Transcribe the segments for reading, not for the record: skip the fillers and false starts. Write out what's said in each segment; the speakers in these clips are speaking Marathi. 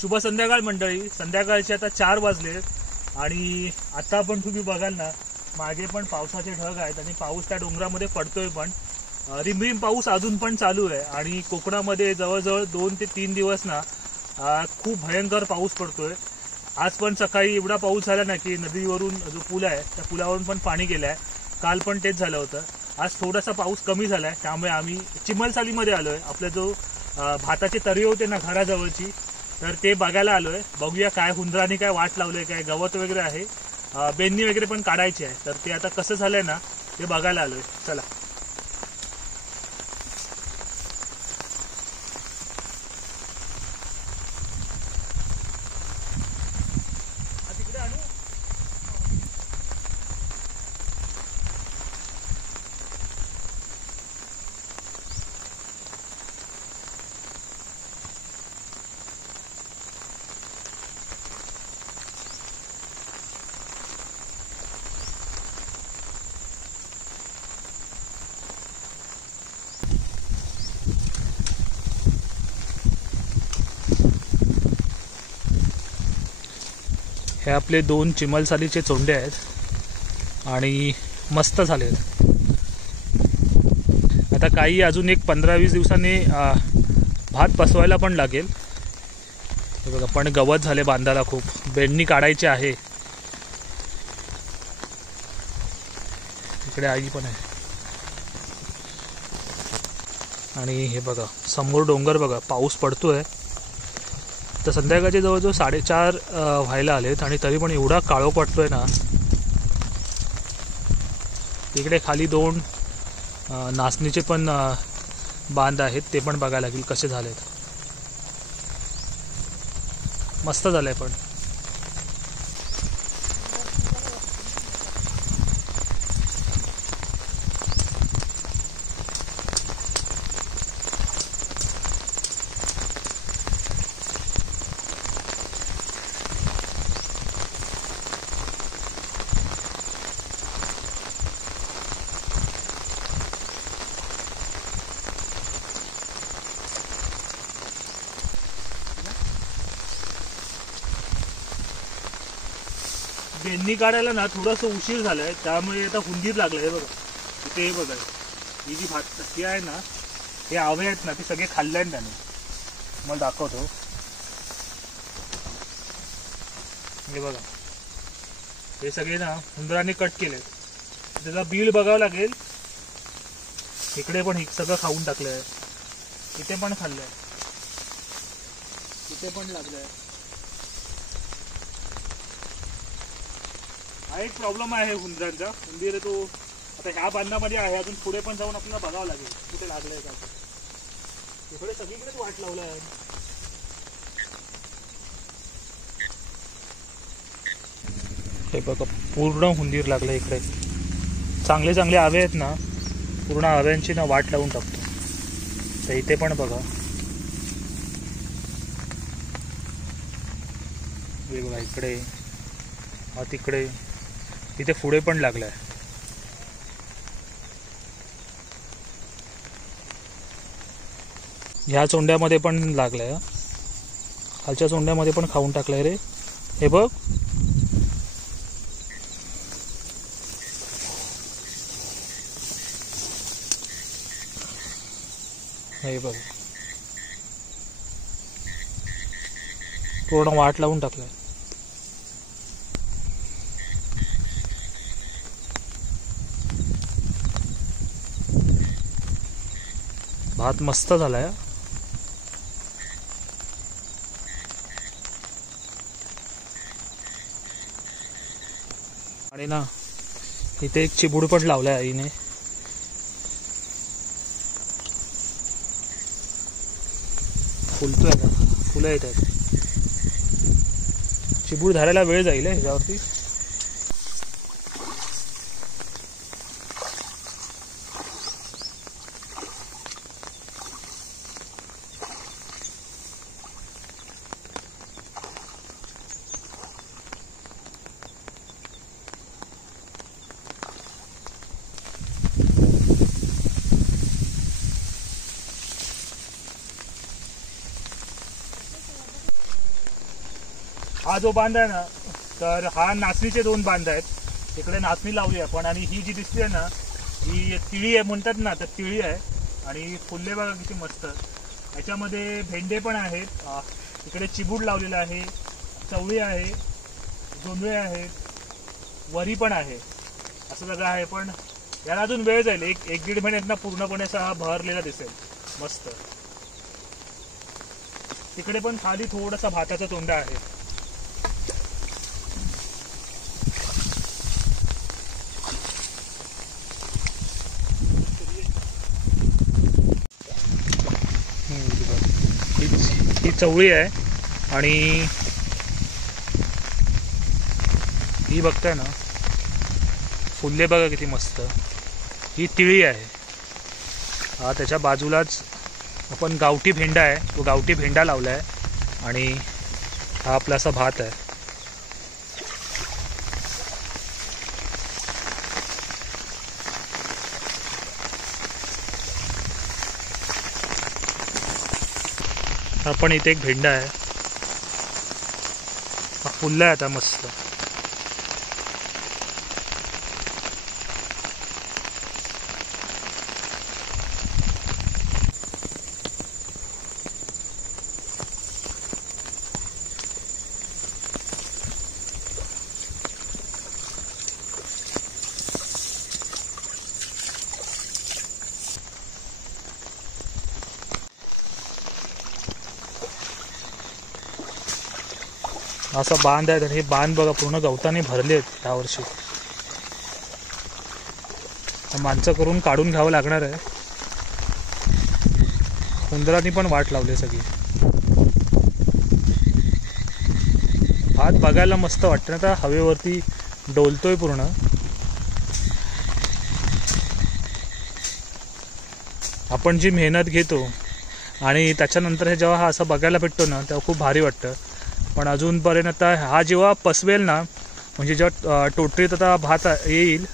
शुभ संध्याकाळ मंडळी. संध्याकाळचे आता 4 वाजले आणि आता पण तुम्ही बघाल ना, मागे पण पावसाचे ढग आहेत आणि पाऊस त्या डोंगरामध्ये पडतोय. पण रिमरिम पाऊस अजून पण चालू आहे आणि कोकणामध्ये जवळजवळ 2 ते 3 दिवस ना खूप भयंकर पाऊस पडतोय. आज पण सकाळी एवढा पाऊस झाला ना की नदीवरून जो पूल आहे त्या पुलावरून पण पाणी गेलंय. काल पण तेच झालं होतं. आज थोडासा पाऊस कमी झालाय, त्यामुळे आम्ही चिमलसालीमध्ये आलोय. आपले जो भाताचे तरी होते ना घराजवळची, तर ते बघायला आलोय. बघूया काय हुंदराने काय वाट लावलंय, काय गवत वगैरे आहे, बेंनी वगैरे पण काढायची आहे. तर ते आता कसं झालंय ना ते बघायला आलोय. चला. हे आपले 2 चिमलसालीचे चोंडे आहेत आणि मस्त झाले आहेत. आता काही अजून एक 15-20 दिवसांनी भात पसवायला पण लागेल. हे बघा, पण गवत झाले बांधाला, खूप बेंडणी काढायची आहे. इकडे आई पण आहे आणि हे बघा समोर डोंगर बघा, पाऊस पडतोय. तर संध्याकाळचे जवळजवळ 4:30 व्हायला आलेत आणि तरी पण एवढा काळो पडतोय ना. तिकडे खाली 2 नाचणीचे पण बांध आहेत, ते पण बघायला लागेल कसे झालेत. मस्त झालंय. पण बेंनी काढायला ना थोडासा उशीर झालाय, त्यामुळे आता हुंदीर लागलाय. बघा इथे, बघा ही जी भात आहे ना, हे आवे आहेत ना, ते सगळे खाल्ले त्याने. मला दाखवतो. हे बघा, हे सगळे ना हुंदराने कट केले. त्याचा बीड बघावं लागेल. इकडे पण हे सगळं खाऊन टाकलंय. इथे पण खाल्लंय, इथे पण लागलंय. हा एक प्रॉब्लेम आहे हुंदरांचा. हुंदीर तो आता ह्या बांधामध्ये आहे, अजून पुढे पण जाऊन आपल्याला बघावं लागेल कुठे लागलंय का. इकडे सगळीकडेच वाट लावलाय. हे बघा, पूर्ण हुंदीर लागलाय इकडे. चांगले चांगले आवे आहेत ना, पूर्ण आव्यांची ना वाट लावून टाकतो. तर इथे पण बघा, हे बघा इकडे, हा तिकडे, तिथे पुढे पण लागलाय. ह्या चोंड्यामध्ये पण लागलाय हा. खालच्या चोंड्यामध्ये पण खाऊन टाकलाय रे. हे बघ. हे बघ पूर्ण वाट लावून टाकलाय. भात मस्त झालाय. आणि ना इथे एक चिबूड पण लावलाय आईने. फुलतोय का? फुलं येत आहेत. चिबूड धरायला वेळ जाईल ह्याच्यावरती. हा जो बांध आहे ना, तर हा नाचणीचे 2 बांध आहेत. इकडे नाचणी लावली आपण. आणि ही जी दिसते ना, ही तिळी आहे म्हणतात ना, तर तिळी आहे. आणि फुले बघा किती मस्त. याच्यामध्ये भेंडे पण आहेत. इकडे चिबूड लावलेला आहे, चवळी आहे, जोंधळे आहेत, वरी पण आहे. असं सगळं आहे. पण याला अजून वेळ जाईल. एक 1-1.5 महिन्यात पूर्णपणे असा भरलेला दिसेल मस्त. तिकडे पण खाली थोडासा भाताचा तोंडा आहे. ही चवळी आहे. आणि ही बघताय ना, फुले बघा किती मस्त. ही तिळी आहे. त्याच्या बाजूलाच आपण गावठी भेंडा आहे, तो गावठी भेंडा लावला आहे. आणि हा आपला असा भात आहे. हा पण इथे एक भेंडा आहे. हा फुलला आहे आता मस्त. असा बांध आहे. तर हे बांध बघा पूर्ण गवताने भरले आहेत यावर्षी. माणसं करून काढून घ्यावं लागणार आहे. उंदरांनी पण वाट लावली सगळी. भात बघायला मस्त वाटतं ना, आता हवेवरती डोलतोय पूर्ण. आपण जी मेहनत घेतो आणि त्याच्यानंतर हे जेव्हा हा असं बघायला भेटतो ना, तेव्हा खूप भारी वाटतं. पण अजूनपर्यंत आता हा जेव्हा पसवेल ना, म्हणजे जेव्हा टोटरीत आता भात येईल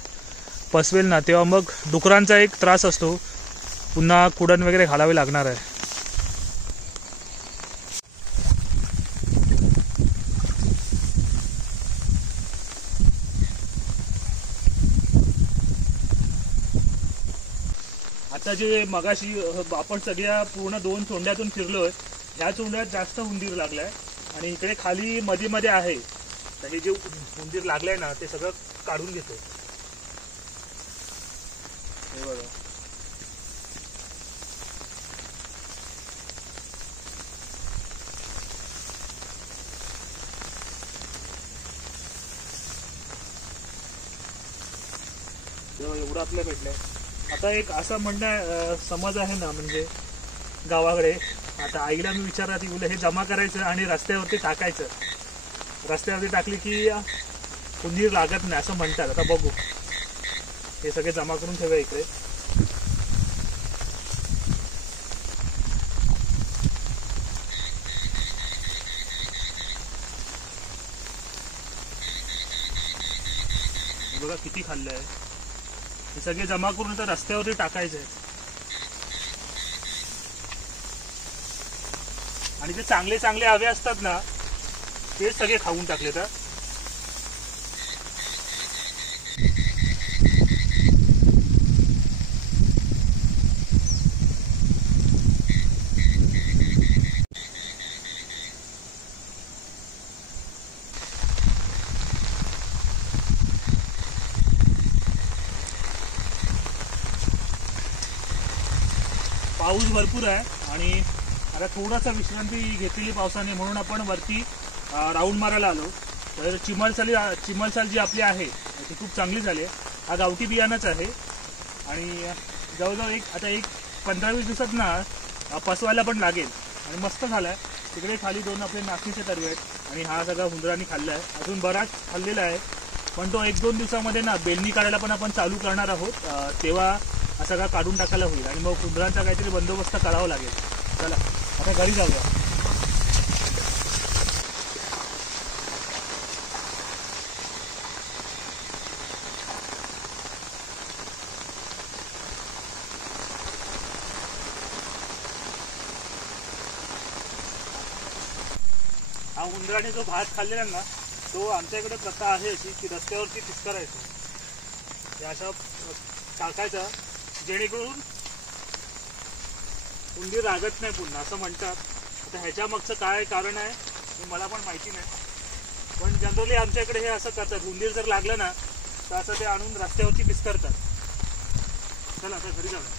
पसवेल ना, तेव्हा मग डुकरांचा एक त्रास असतो. पुन्हा कुडण वगैरे घालावे लागणार आहे. आता जे मगाशी आपण सगळ्या पूर्ण 2 चोंड्यातून फिरलोय, ह्या चोंड्यात जास्त उंदीर लागलाय. आणि इकडे खाली मध्ये मध्ये आहे. तर हे जे उंदीर लागलाय ना, ते सगळं काढून घेतो. हे बघा. एवढं आपल्या भेटलंय. आता एक असा म्हणणं समज आहे ना, म्हणजे गावाकडे. आता आईला मी विचारला, ती बोलले हे जमा करायचं आणि रस्त्यावरती टाकायचं. रस्त्यावरती टाकली की उंदीर लागत नाही असं म्हणतात. आता बघू. हे सगळे जमा करून ठेवा इकडे. बघा किती खाल्लंय. हे सगळे जमा करून तर रस्त्यावरती टाकायचे. आणि जे चांगले चांगले हवे असतात ना ते सगळे खाऊन टाकले तर पाऊस भरपूर आहे आणि आता थोडासा विश्रांती घेतलेली पावसाने म्हणून आपण वरती राऊंड मारायला आलो. तर चिमलसाल जी आपली आहे ती खूप चांगली झाली. हा गावठी बियाणंच आहे आणि जवळजवळ आता एक 15-20 दिवसात ना पसवायला पण लागेल आणि मस्त झालाय. तिकडे खाली 2 आपले नाचणीचे तरवे आहेत आणि हा सगळा हुंदरांनी खाल्ला आहे. अजून बराच खाल्लेला आहे पण तो 1-2 दिवसामध्ये ना बेलणी काढायला पण आपण चालू करणार आहोत. तेव्हा हा सगळा काढून टाकायला होईल आणि मग हुंदरांचा काहीतरी बंदोबस्त करावा लागेल. चला आता घरी जाऊया. हा उंदराने जो भात खाल्लेला ना तो आमच्या इकडे प्रथा आहे अशी की रस्त्यावरती फिस्करायचो. हे अशा टाकायचा जेणेकरून उंदीर रागत नाही पुन्हा असं म्हणतात. आता ह्याच्या मागचं काय कारण आहे हे मला पण माहिती नाही पण जनरली आमच्या इकडे हे असं करतात. उंदीर जर लागलं ना तर असं ते आणून रस्त्यावरती फिस्करतात. चला आता घरी जाऊया.